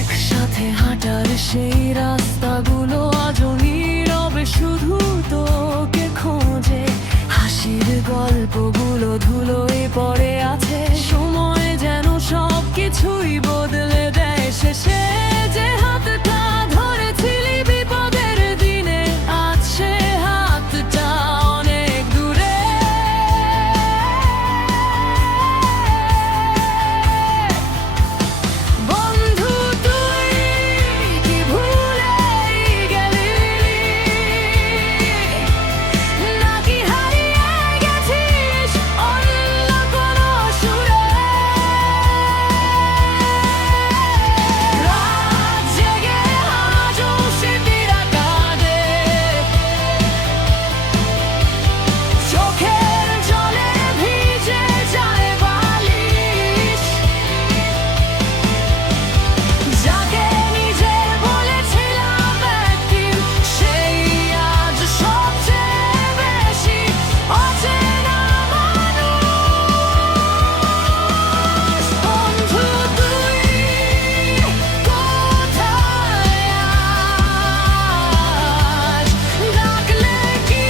একসাথে হাঁটার সেই রাস্তাগুলো আজও নীরবে শুধু তোকে খোঁজে। হাসির গল্পগুলো ধুলোয় পড়ে আছে, সময় যেন সব কিছুই বদলে দেয়। শেষে যে হাতটা ধরেছিলি বিপদের দিনে, আজ সে হাতটা অনেক দূরে। বন্ধু তুই কি ভুলেই গেলি, নাকি হারিয়ে গেছিস অন্য কোনো সুরে? রাত জেগে আজও স্মৃতিরা কাঁদে, চোখের জলে ভিজে যায় বালিশ। যাকে নিজে বলেছিলাম একদিন, সেই আজ সবচেয়ে বেশি অচেনা মানুষ। বন্ধু তুই কোথায় আজ, ডাকলে কি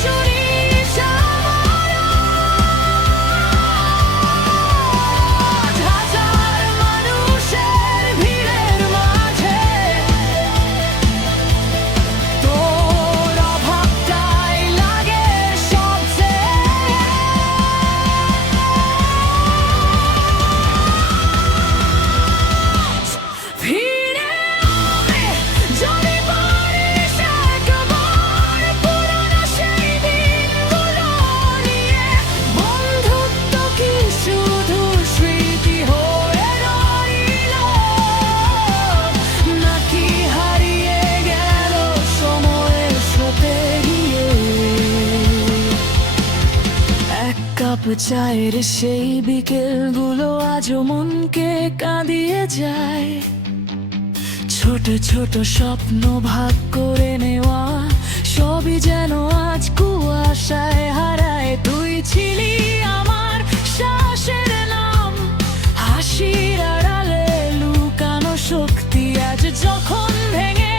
শুনিস আমার আওয়াজ? হাজার মানুষের ভিড়ের মাঝে তোর অভাবটাই লাগে সবচেয়ে। ফিরে আয় যদি পারিস একবার, পুরনো সেই দিনগুলো নিয়ে। বন্ধুত্ব কি শুধু স্মৃতি হয়ে রইল, নাকি হারিয়ে গেল সময়ের স্রোতে গিয়ে? এক কাপ চায়ের সেই বিকেলগুলো আজও মনকে কাঁদিয়ে যায়। ছোট ছোট স্বপ্ন ভাগ করে নেওয়া, সবই যেন আজ কুয়াশায় হারায়। তুই ছিলি আমার শ্বাসের নাম, হাসির আড়ালে লুকানো শক্তি। আজ যখন ভেঙে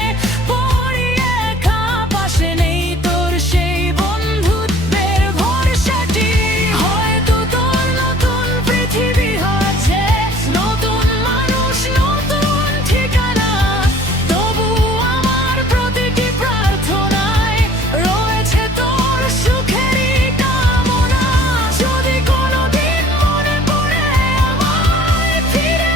পড়ি একা, পাশে নেই তোর সেই বন্ধুত্বের ভরসাটি। হয়তো তোর নতুন পৃথিবী হয়েছে, নতুন মানুষ, নতুন ঠিকানা। তবু আমার প্রতিটি প্রার্থনায় রয়েছে তোর সুখেরই কামনা। যদি কোনোদিন মনে পড়ে আমায়, ফিরে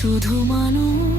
শুধু মানুষ